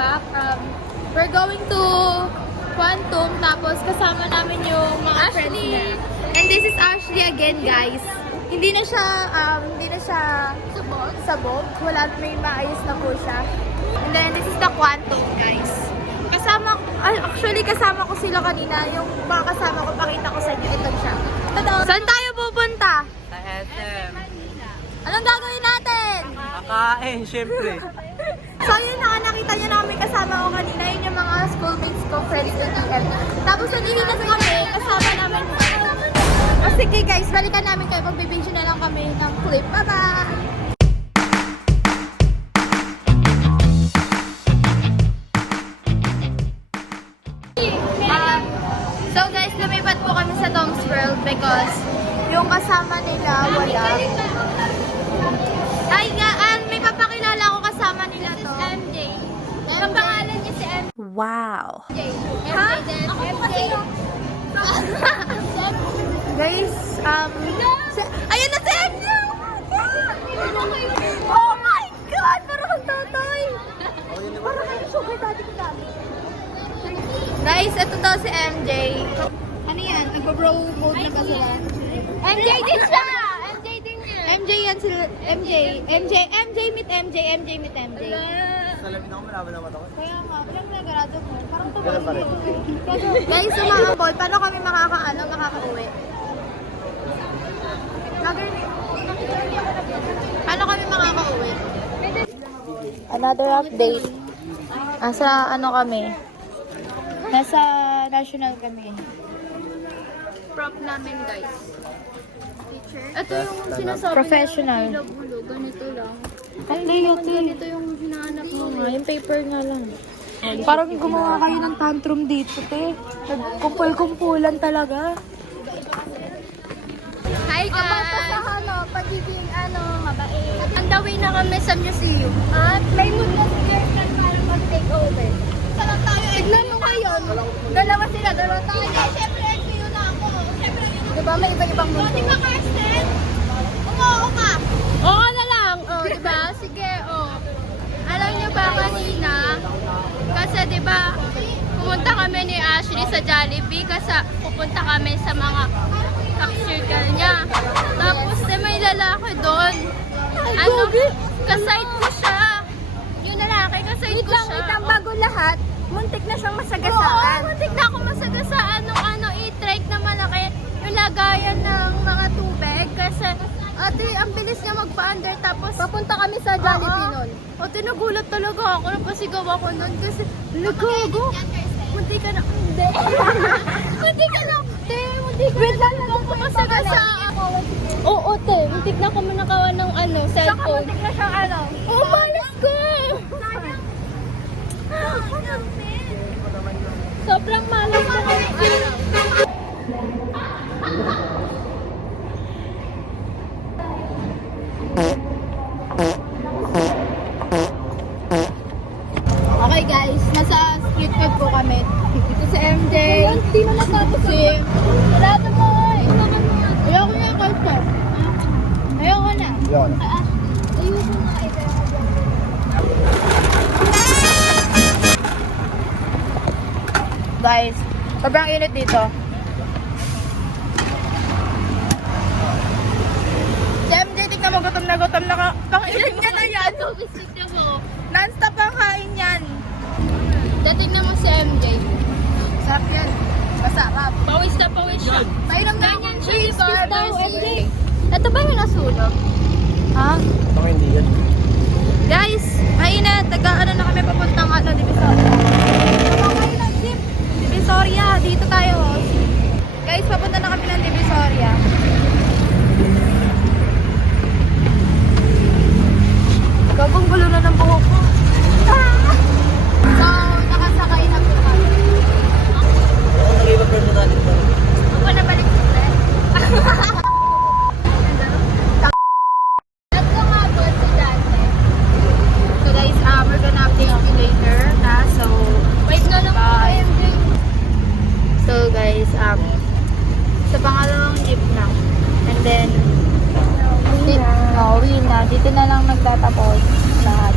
back. We're going to Quantum, tapos kasama namin yung mga friends niya. And this is Ashley again, guys. Hindi na siya sabog. Wala, may maayos na po siya. And then this is the Quantum, guys. Kasama ko sila kanina. Yung mga kasama ko, pakita ko sa inyo. Ito siya. Saan tayo pupunta? Sa SM. Anong gagawin natin? Kakain, syempre. So yun na, nakita nyo namin kasama ko kanina. Yun yung mga schoolmates ko, friends na TM. Tapos nandito na kami, kasama namin. Sige guys, balikan namin kayo. Magbibideo na lang kami ng clip. Bye-bye! So guys, lumipat po kami sa Tom's World because yung kasama nila wala. Ay gaan, may papakilala ko kasama nila to. MJ. Ang pangalan niya si MJ. Wow. Ha? Ako kasi yung... Guys, ayun na si MJ! Oh my God! Parang kang tatay! Parang kang sugar daddy ko dami. Guys, ito daw si MJ. Ano yan? Nagbo-bro mode na ba sila? MJ din siya! MJ din yan! MJ yan sila. MJ meet MJ. Salamin ako, malaman naman ako. Kaya nga, walang nagarado mo. Parang tabas mo. Guys, umaambol. Paano kami makakauwi? Paano kami makakauwi? Another update. Asa kami? Nasa national kami. Prop namin, guys. Teacher? Ito yung sinasabi Professional. na bulog. Ganito lang. Hindi, Ganito yung hinahanap mo. Yung paper nga lang. Parang gumawa kayo ng tantrum dito, te. Nagkumpul-kumpulan talaga. Hi guys! Pagiging mabait. On the way na kami sa museum. At may mood na si girlfriend para mag-take over. Sarap tayo. Tignan mo ngayon. Dalawa tayo. Siyempre, NPU na ako. Siyempre, diba may iba-ibang mundo? Di ba, Karsten? Oo ka. Oo na lang. Diba? Sige, Alam niyo ba kanina? Kasi diba, pumunta kami ni Ashley sa Jollibee kasi pupunta kami sa mga circle niya. Tapos may lalaki doon. Kaside ko siya. Yung lalaki, kaside ko siya. Wait lang, bago lahat, muntik na siyang masagasaan. Oo, muntik na ako masagasaan nung i-trike na malaki yung lagayan ng mga tubig. Kasi, ate, ang bilis niya magpa-under. Tapos, papunta kami sa Jollibee nun. Ate, nagulat talaga ako. Napasigaw ako nun kasi, nagago. Muntik ka na. Hindi. Muntik ka na. Wait lang, ako masagasaan. Oo, te. Muntik na ako manakawan ng cellphone. Saka muntik na siyang Oh, malas ko! Sobrang malas ko. Okay guys, nasa street food po kami. Ito si MJ. Hindi na natapos wala na mo. Ayoko na yung culture. Ayoko na. Ayoko na. Ayoko na. Guys, sobrang init dito. Si MJ, tingnan mo, gutom na ka. Pangilan niya na yan. Non-stop ang kain yan. Dating naman si MJ. Sarap yan. Masarap. Pawis na pawis siya. Painom na yan siya. MJ. Ito ba yung nasunog? Ha? Ito hindi yan. Guys, mainit. Na kami papuntang Divisoria. Kayo ng jeep. Divisoria. Dito tayo. Guys, papunta na kami ng Divisoria. Gagong gulo na ng buhok ko. So, nakasakay na po kami. Nag-iwag na ito natin ito. Ako na balik ko. Tatlo nga po si Dante. So guys, we're gonna update you later. So, wait na lang po MJ. So guys, sa pangalawang jeep na. And then, uwi na. Dito na lang nagtatapos lahat.